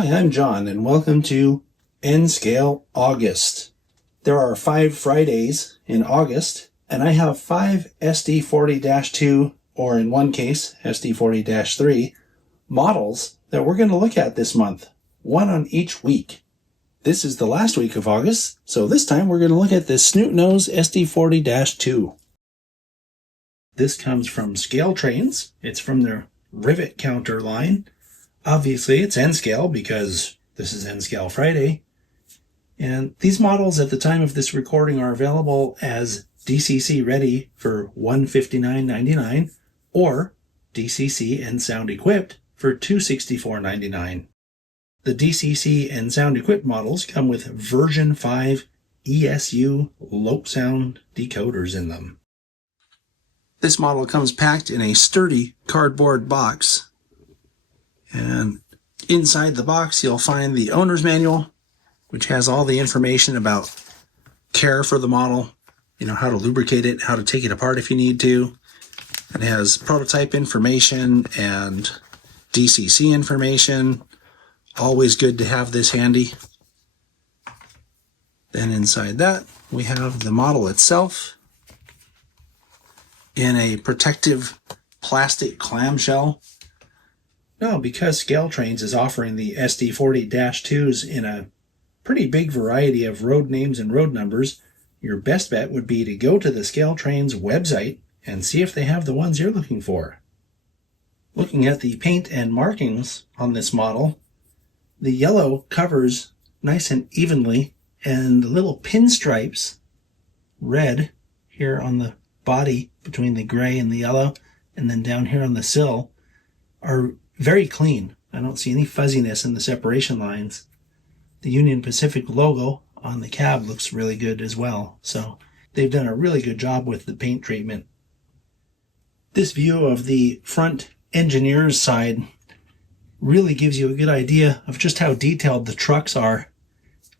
Hi, I'm John, and welcome to N-Scale August. There are 5 Fridays in August, and I have 5 SD40-2, or in one case, SD40-3, models that we're going to look at this month, one on each week. This is the last week of August, so this time we're going to look at the Snoot Nose SD40-2. This comes from ScaleTrains. It's from their Rivet counter line. Obviously, it's N-Scale because this is N-Scale Friday. And these models at the time of this recording are available as DCC ready for $159.99 or DCC and sound equipped for $264.99. The DCC and sound equipped models come with version 5 ESU loc sound decoders in them. This model comes packed in a sturdy cardboard box. And inside the box, you'll find the owner's manual, which has all the information about care for the model, how to lubricate it, how to take it apart if you need to. It has prototype information and DCC information. Always good to have this handy. Then inside that, we have the model itself in a protective plastic clamshell. Now, because ScaleTrains is offering the SD40-2s in a pretty big variety of road names and road numbers, your best bet would be to go to the ScaleTrains website and see if they have the ones you're looking for. Looking at the paint and markings on this model, the yellow covers nice and evenly, and the little pinstripes, red here on the body between the gray and the yellow, and then down here on the sill, are very clean. I don't see any fuzziness in the separation lines. The Union Pacific logo on the cab looks really good as well, so they've done a really good job with the paint treatment. This view of the front engineer's side really gives you a good idea of just how detailed the trucks are.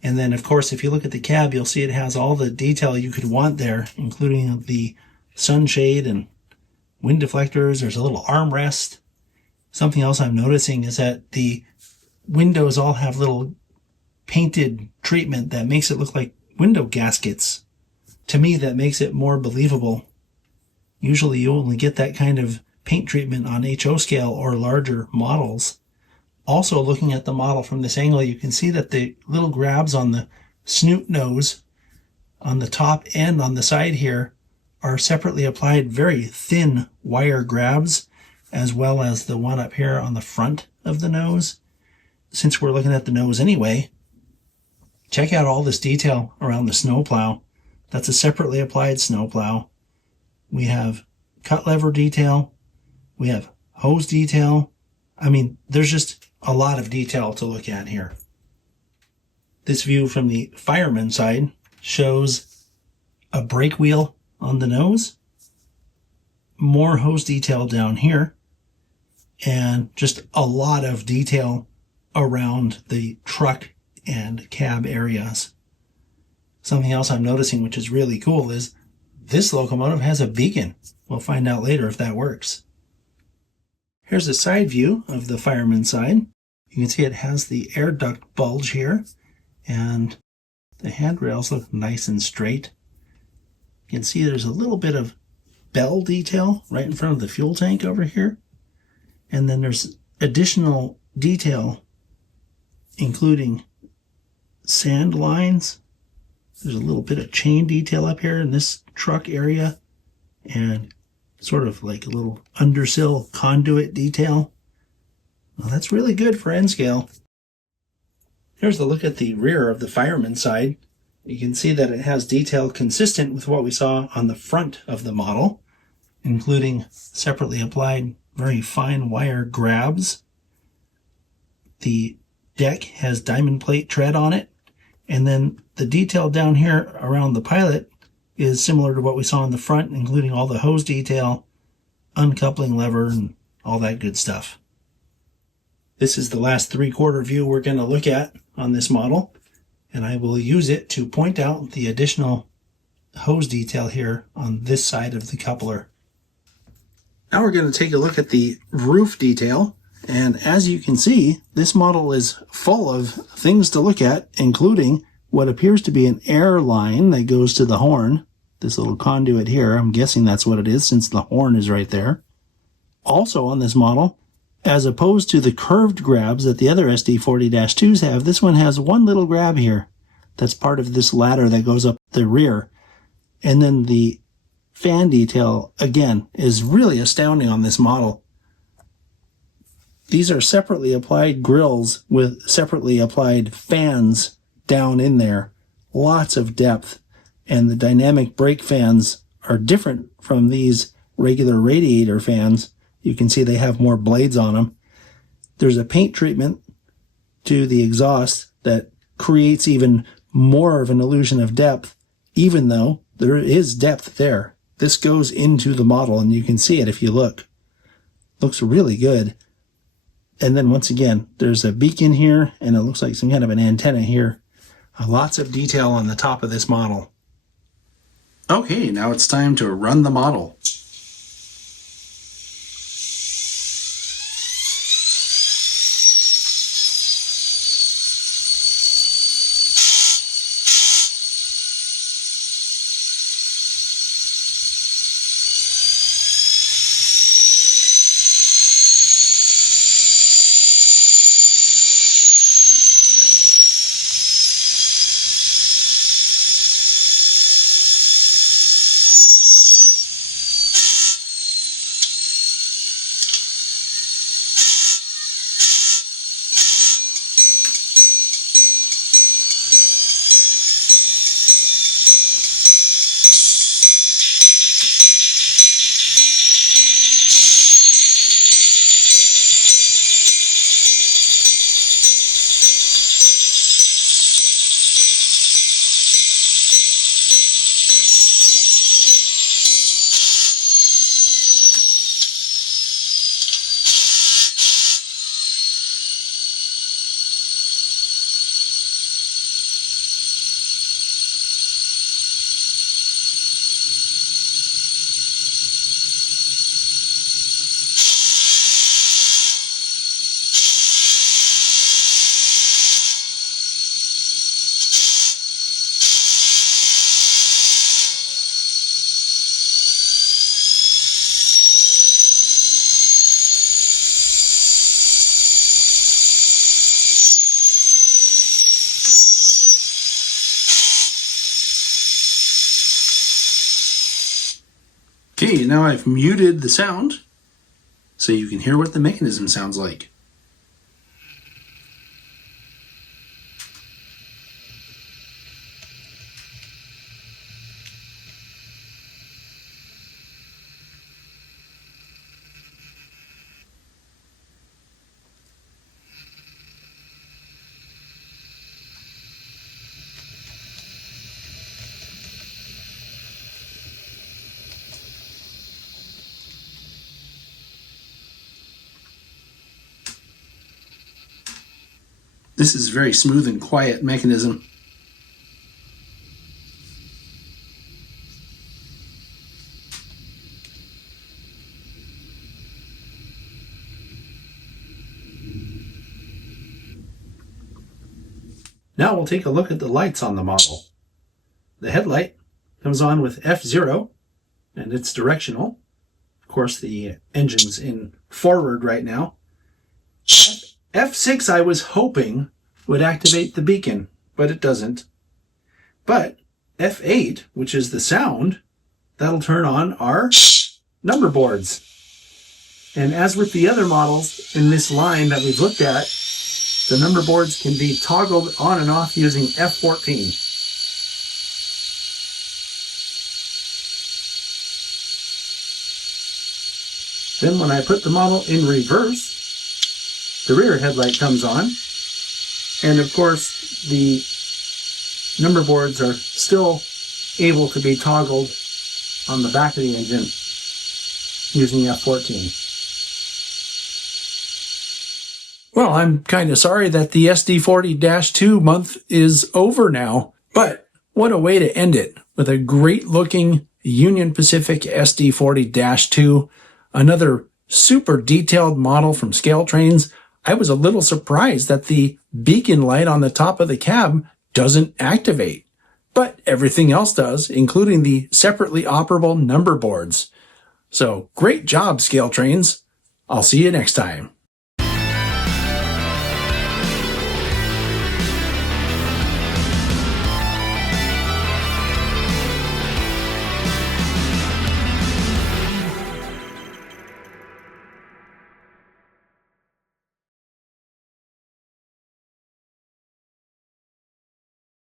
And then, of course, if you look at the cab, you'll see it has all the detail you could want there, including the sunshade and wind deflectors. There's a little armrest. Something else I'm noticing is that the windows all have little painted treatment that makes it look like window gaskets. To me, that makes it more believable. Usually you only get that kind of paint treatment on HO scale or larger models. Also, looking at the model from this angle, you can see that the little grabs on the snoot nose on the top and on the side here are separately applied very thin wire grabs, as well as the one up here on the front of the nose. Since we're looking at the nose anyway, check out all this detail around the snowplow. That's a separately applied snowplow. We have cut lever detail. We have hose detail. There's just a lot of detail to look at here. This view from the fireman side shows a brake wheel on the nose, more hose detail down here, and just a lot of detail around the truck and cab areas. Something else I'm noticing, which is really cool, is this locomotive has a beacon. We'll find out later if that works. Here's a side view of the fireman side. You can see it has the air duct bulge here, and the handrails look nice and straight. You can see there's a little bit of bell detail right in front of the fuel tank over here. And then there's additional detail, including sand lines. There's a little bit of chain detail up here in this truck area, and sort of like a little undersill conduit detail. Well, that's really good for N-Scale. Here's a look at the rear of the fireman side. You can see that it has detail consistent with what we saw on the front of the model, including separately applied very fine wire grabs. The deck has diamond plate tread on it, and then the detail down here around the pilot is similar to what we saw in the front, including all the hose detail, uncoupling lever, and all that good stuff. This is the last 3/4 view we're going to look at on this model, and I will use it to point out the additional hose detail here on this side of the coupler. Now we're going to take a look at the roof detail, And as you can see, this model is full of things to look at, including what appears to be an air line that goes to the horn. This little conduit here, I'm guessing that's what it is since the horn is right there. Also on this model, as opposed to the curved grabs that the other SD40-2s have, this one has one little grab here that's part of this ladder that goes up the rear. And then the fan detail, again, is really astounding on this model. These are separately applied grills with separately applied fans down in there. Lots of depth. And the dynamic brake fans are different from these regular radiator fans. You can see they have more blades on them. There's a paint treatment to the exhaust that creates even more of an illusion of depth, even though there is depth there. This goes into the model, and you can see it if you look. Looks really good. And then once again, there's a beacon here, and it looks like some kind of an antenna here. Lots of detail on the top of this model. Okay, now it's time to run the model. Okay, now I've muted the sound so you can hear what the mechanism sounds like. This is a very smooth and quiet mechanism. Now we'll take a look at the lights on the model. The headlight comes on with F0 and it's directional. Of course, the engine's in forward right now. F6 I was hoping would activate the beacon, but it doesn't. But F8, which is the sound, that'll turn on our number boards. And as with the other models in this line that we've looked at, the number boards can be toggled on and off using F14. Then when I put the model in reverse, the rear headlight comes on, and of course the number boards are still able to be toggled on the back of the engine using F14. Well, I'm kind of sorry that the SD40-2 month is over now, but what a way to end it with a great looking Union Pacific SD40-2, another super detailed model from ScaleTrains, I was a little surprised that the beacon light on the top of the cab doesn't activate. But everything else does, including the separately operable number boards. So great job, ScaleTrains. I'll see you next time.